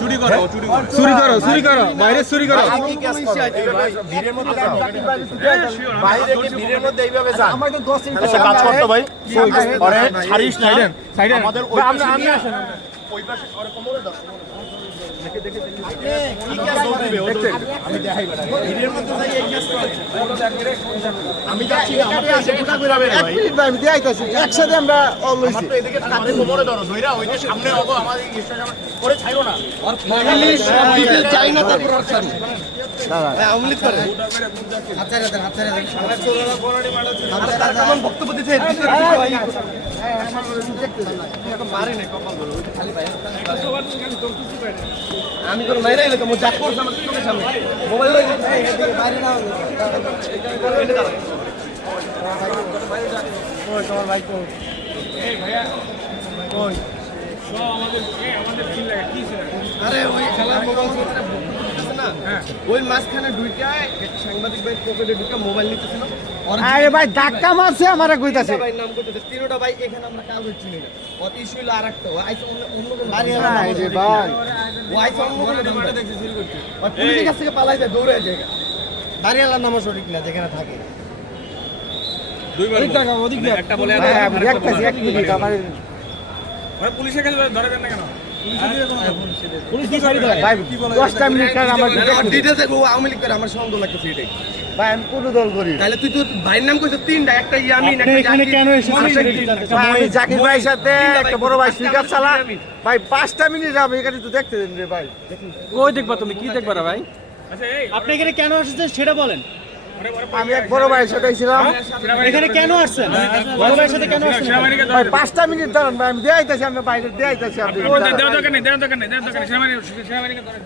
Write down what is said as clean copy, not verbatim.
চুরি করো বাইরে চুরি করো কাজ করতো ভাই ছাড়িস না আমাদের একসাথে আমরা কোমরে ধরো ধইরা ওই যে সামনে হবো আমাদের করে ছাইরো না চাই না তারপর বক্তব্য দিচ্ছে আমি কোনো বাইরে এলে তো যা করছি আমার চোখের সামনে মোবাইল বাইরে না তোমার ভাই কই কই আরে ওই খেলার মোবাইল না ওই মাঝখানে দুইটায় সাংবাদিক ভাই পকেটে ঢুকে মোবাইল নিতেছিল আরে ভাই ধাক্কা মারছে আমারে কইতাছে ভাই নাম করতেছে তিনটা ভাই এখানে আমরা কাজ হচ্ছে না ওর ইস্যু হলো আরেকটা ও আইছে অন্য কোন বাড়ি আরে ভাই ও আইছে অন্য কোন দোকানে দেখতে শুরু করতে আর পুলিশের কাছ থেকে পালাই যায় দৌড়ে যায় দাঁড়িয়ালার নাম সঠিক না যেখানে থাকে দুইবার টাকা ওদিক দিয়ে একটা বলে এক মিনিট আমার ভাই পুলিশের কাছে ধরে দেন না কেন পুলিশ কি ছাড়ি দেয় ভাই 10টা মিনিট কার আমার ডিটেইলস ও আওয়ামী লীগ করে আমার সন্দেহ লাগতেছে এটাই ভাই আমি কোন দল করি তাহলে তুই তো ভাইয়ের নাম কইছিস তিনটা একটা ইয়ামিন একটা এখানে কেন এসেছিস আমি জাকির ভাইয়ের সাথে একটা বড় ভাই পিকআপ চালা ভাই 5টা মিনিট যাবে এখানে তো দেখতে দেন রে ভাই কই দেখবা তুমি কি দেখবা রে ভাই আচ্ছা এই আপনি এখানে কেন এসেছেন সেটা বলেন আমি এক বড় ভাইয়ের সাথে ছিলাম এখানে কেন আসছেন বড় ভাইয়ের সাথে কেন আসছেন ভাই 5টা মিনিট দাঁড়ান ভাই আমি দেখাইতাছি আমি বাইরে দেখাইতাছি আপনি দেওয়ার দরকার নেই সেনাবাহিনীকে ধরেন